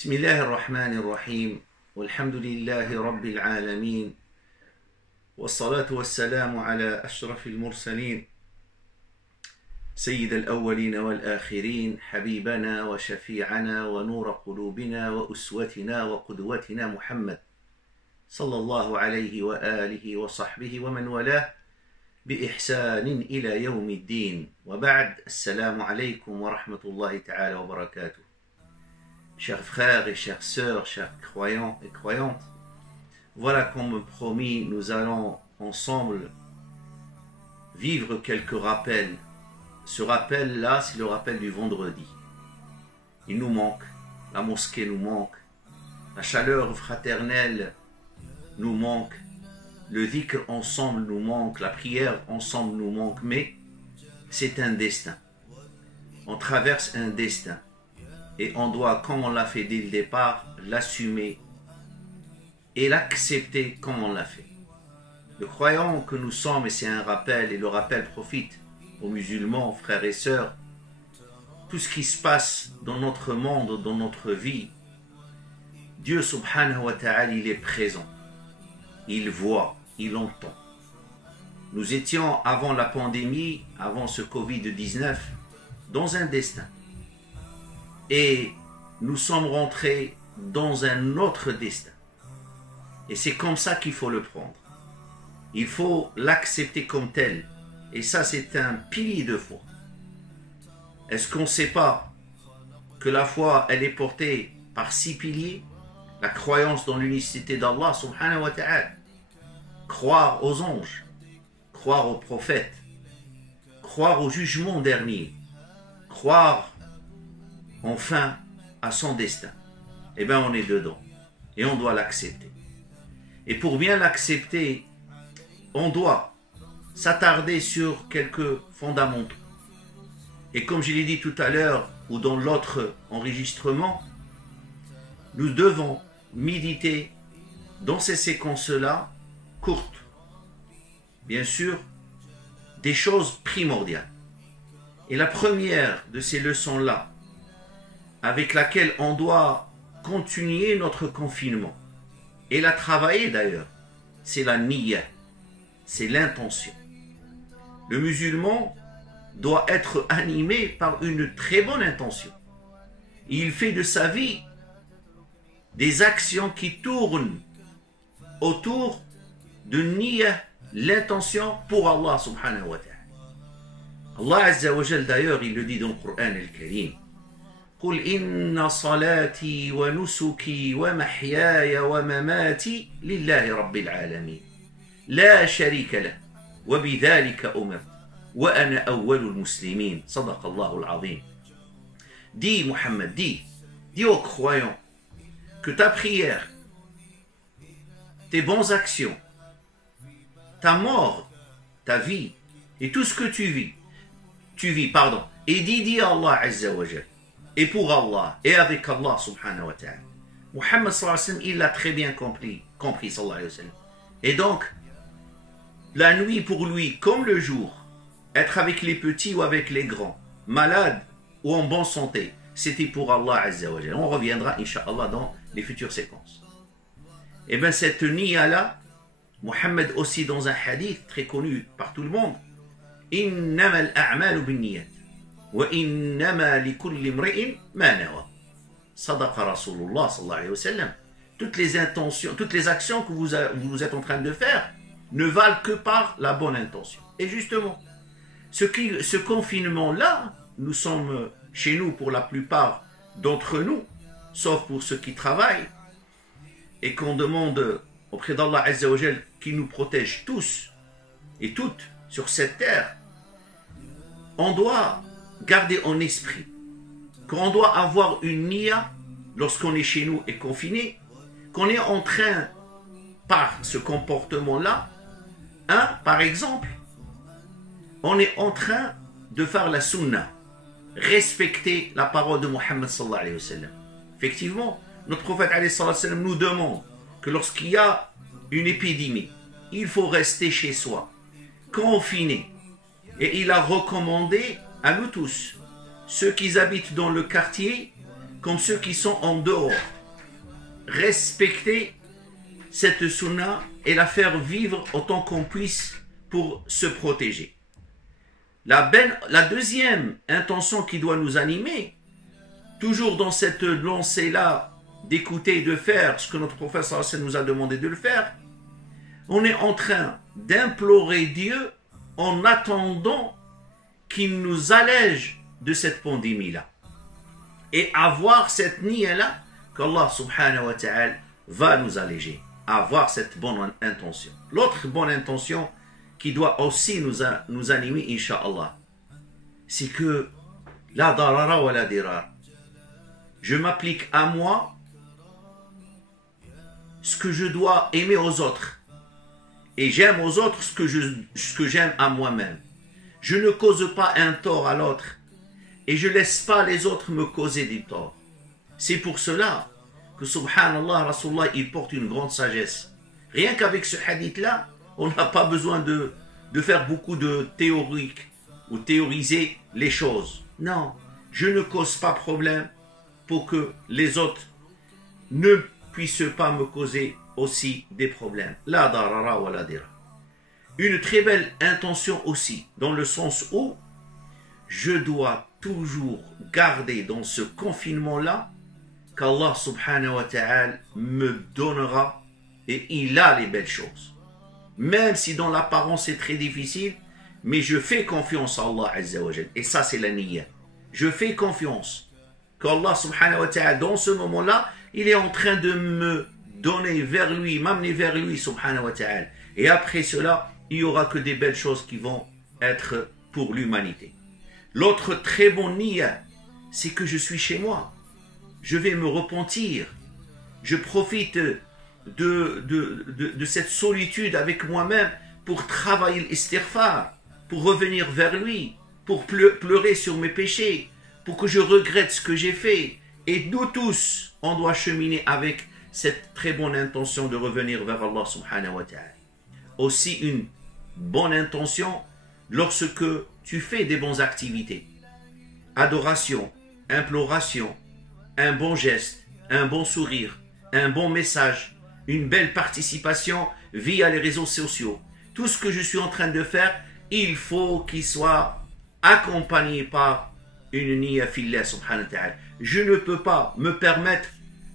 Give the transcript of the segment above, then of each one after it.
بسم الله الرحمن الرحيم والحمد لله رب العالمين والصلاة والسلام على أشرف المرسلين سيد الأولين والآخرين حبيبنا وشفيعنا ونور قلوبنا وأسوتنا وقدوتنا محمد صلى الله عليه وآله وصحبه ومن والاه بإحسان إلى يوم الدين وبعد السلام عليكم ورحمة الله تعالى وبركاته. Chers frères et chères sœurs, chers croyants et croyantes, voilà comme promis, nous allons ensemble vivre quelques rappels. Ce rappel-là, c'est le rappel du vendredi. Il nous manque, la mosquée nous manque, la chaleur fraternelle nous manque, le dhikr ensemble nous manque, la prière ensemble nous manque, mais c'est un destin. On traverse un destin. Et on doit, comme on l'a fait dès le départ, l'assumer et l'accepter comme on l'a fait. Le croyant que nous sommes, et c'est un rappel, et le rappel profite aux musulmans, frères et sœurs, tout ce qui se passe dans notre monde, dans notre vie, Dieu subhanahu wa ta'ala, il est présent. Il voit, il entend. Nous étions, avant la pandémie, avant ce Covid-19, dans un destin. Et nous sommes rentrés dans un autre destin. Et c'est comme ça qu'il faut le prendre. Il faut l'accepter comme tel. Et ça, c'est un pilier de foi. Est-ce qu'on ne sait pas que la foi, elle est portée par 6 piliers? La croyance dans l'unicité d'Allah, subhanahu wa ta'ala. Croire aux anges. Croire aux prophètes. Croire au jugement dernier. Croire enfin à son destin. Eh bien, on est dedans. Et on doit l'accepter. Et pour bien l'accepter, on doit s'attarder sur quelques fondamentaux. Et comme je l'ai dit tout à l'heure, ou dans l'autre enregistrement, nous devons méditer dans ces séquences-là, courtes, bien sûr, des choses primordiales. Et la première de ces leçons-là, avec laquelle on doit continuer notre confinement, et la travailler d'ailleurs, c'est la niyya, c'est l'intention. Le musulman doit être animé par une très bonne intention. Il fait de sa vie des actions qui tournent autour de niyya, l'intention pour Allah subhanahu wa ta'ala. Allah azza wa jal d'ailleurs, il le dit dans le Coran al-Karim. قل إن صلاتي ونسكي ومحياي ومماتي لله رب العالمين لا شريك له وبذلك أمرت وأنا أول المسلمين صدق الله العظيم. Dis Mohammed, dis aux croyants que ta prière, tes bonnes actions, ta mort, ta vie et tout ce que tu vis, et dis à Allah azza wa jal. Et pour Allah, et avec Allah subhanahu wa ta'ala. Muhammad sallallahu alayhi wa sallam, il l'a très bien compris sallallahu alayhi wa sallam. Et donc, la nuit pour lui, comme le jour, être avec les petits ou avec les grands, malades ou en bonne santé, c'était pour Allah azza wa jalla. On reviendra, incha'Allah, dans les futures séquences. Et bien, cette niya-là, Muhammad aussi dans un hadith très connu par tout le monde, Innama al-a'malu bin-niyat. وإنما لكل امرئ ما نوى صدق رسول الله صلى الله عليه وسلم. Toutes les intentions, toutes les actions que vous êtes en train de faire ne valent que par la bonne intention. Et justement, ce confinement-là, nous sommes chez nous pour la plupart d'entre nous, sauf pour ceux qui travaillent, et qu'on demande auprès d'Allah Azza wa Jal qui nous protège tous et toutes sur cette terre. On doit garder en esprit qu'on doit avoir une niya lorsqu'on est chez nous et confiné, qu'on est en train, par ce comportement-là, par exemple, on est en train de faire la sunna, respecter la parole de Muhammad sallallahu alayhi wa sallam. Effectivement, notre prophète alayhi wa sallam nous demande que lorsqu'il y a une épidémie, il faut rester chez soi, confiné, et il a recommandé à nous tous, ceux qui habitent dans le quartier, comme ceux qui sont en dehors. Respecter cette sunna et la faire vivre autant qu'on puisse pour se protéger. La deuxième intention qui doit nous animer, toujours dans cette lancée-là d'écouter et de faire ce que notre professeur nous a demandé de le faire, on est en train d'implorer Dieu en attendant qu'il nous allège de cette pandémie-là. Et avoir cette niya-là qu'Allah subhanahu wa ta'ala va nous alléger. Avoir cette bonne intention. L'autre bonne intention qui doit aussi nous animer, Inch'Allah, c'est que la darara wa la dirar. Je m'applique à moi ce que je dois aimer aux autres. Et j'aime aux autres ce que j'aime à moi-même. Je ne cause pas un tort à l'autre. Et je ne laisse pas les autres me causer des torts. C'est pour cela que, subhanallah, Rasulullah, il porte une grande sagesse. Rien qu'avec ce hadith-là, on n'a pas besoin de faire beaucoup de théorique ou théoriser les choses. Non, je ne cause pas problème pour que les autres ne puissent pas me causer aussi des problèmes. La darara wa la dira. Une très belle intention aussi, dans le sens où je dois toujours garder dans ce confinement-là qu'Allah subhanahu wa ta'ala me donnera et il a les belles choses. Même si dans l'apparence c'est très difficile, mais je fais confiance à Allah azza wa jal. Et ça c'est la niya. Je fais confiance qu'Allah subhanahu wa ta'ala dans ce moment-là, il est en train de me donner vers lui, m'amener vers lui subhanahu wa ta'ala. Et après cela, il n'y aura que des belles choses qui vont être pour l'humanité. L'autre très bon niya, c'est que je suis chez moi. Je vais me repentir. Je profite de cette solitude avec moi-même pour travailler l'istighfar, pour revenir vers lui, pour pleurer sur mes péchés, pour que je regrette ce que j'ai fait. Et nous tous, on doit cheminer avec cette très bonne intention de revenir vers Allah subhanahu wa ta'ala. Aussi une bonne intention lorsque tu fais des bonnes activités. Adoration, imploration, un bon geste, un bon sourire, un bon message, une belle participation via les réseaux sociaux. Tout ce que je suis en train de faire, il faut qu'il soit accompagné par une niya fillah subhanahu wa ta'ala. Je ne peux pas me permettre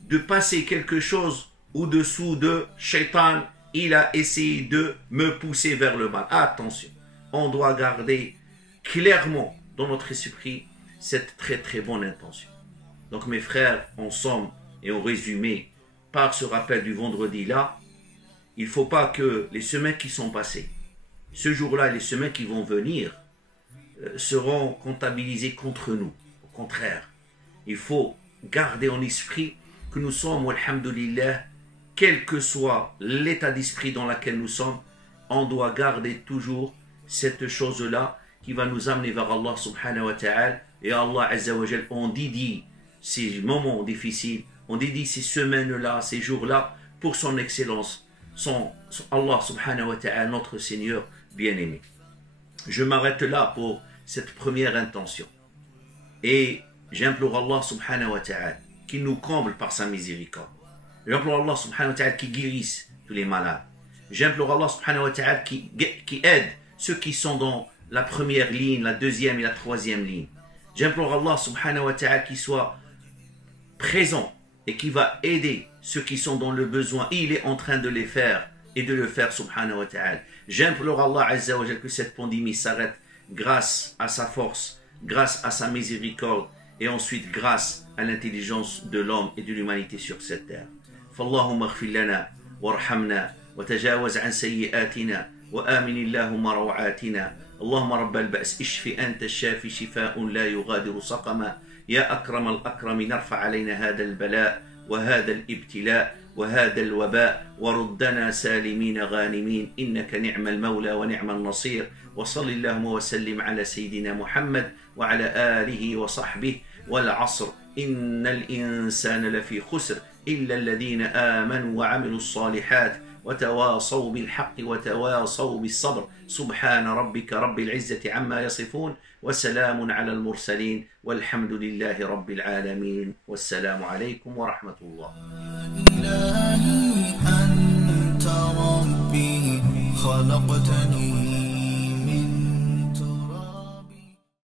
de passer quelque chose au-dessous de shaitan. Il a essayé de me pousser vers le mal. Attention, on doit garder clairement dans notre esprit cette très très bonne intention. Donc mes frères, en somme et en résumé, par ce rappel du vendredi là, il ne faut pas que les semaines qui sont passées, ce jour-là, les semaines qui vont venir, seront comptabilisées contre nous. Au contraire, il faut garder en esprit que nous sommes, alhamdulillah, quel que soit l'état d'esprit dans lequel nous sommes, on doit garder toujours cette chose-là qui va nous amener vers Allah subhanahu wa ta'ala. Et Allah azza wa jal, on dédie ces moments difficiles, on dédie ces semaines-là, ces jours-là, pour son excellence, son Allah subhanahu wa ta'ala, notre Seigneur bien-aimé. Je m'arrête là pour cette première intention. Et j'implore Allah subhanahu wa ta'ala qu'il nous comble par sa miséricorde. J'implore Allah subhanahu wa ta'ala qui guérisse tous les malades. J'implore Allah subhanahu wa ta'ala qui aide ceux qui sont dans la première ligne, la deuxième et la troisième ligne. J'implore Allah subhanahu wa ta'ala qui soit présent et qui va aider ceux qui sont dans le besoin. Il est en train de les faire et de le faire subhanahu wa ta'ala. J'implore Allah azza wa jal que cette pandémie s'arrête grâce à sa force, grâce à sa miséricorde et ensuite grâce à l'intelligence de l'homme et de l'humanité sur cette terre. فاللهم اغفر لنا وارحمنا وتجاوز عن سيئاتنا وآمن اللهم روعاتنا اللهم رب البأس اشف أنت الشافي شفاء لا يغادر سقما يا أكرم الأكرم نرفع علينا هذا البلاء وهذا الابتلاء وهذا الوباء وردنا سالمين غانمين إنك نعم المولى ونعم النصير وصل اللهم وسلم على سيدنا محمد وعلى آله وصحبه والعصر إن الإنسان لفي خسر إلا الذين آمنوا وعملوا الصالحات وتواصوا بالحق وتواصوا بالصبر. سبحان ربك رب العزة عما يصفون، وسلام على المرسلين، والحمد لله رب العالمين، والسلام عليكم ورحمة الله. إلهي أنت ربي خلقتني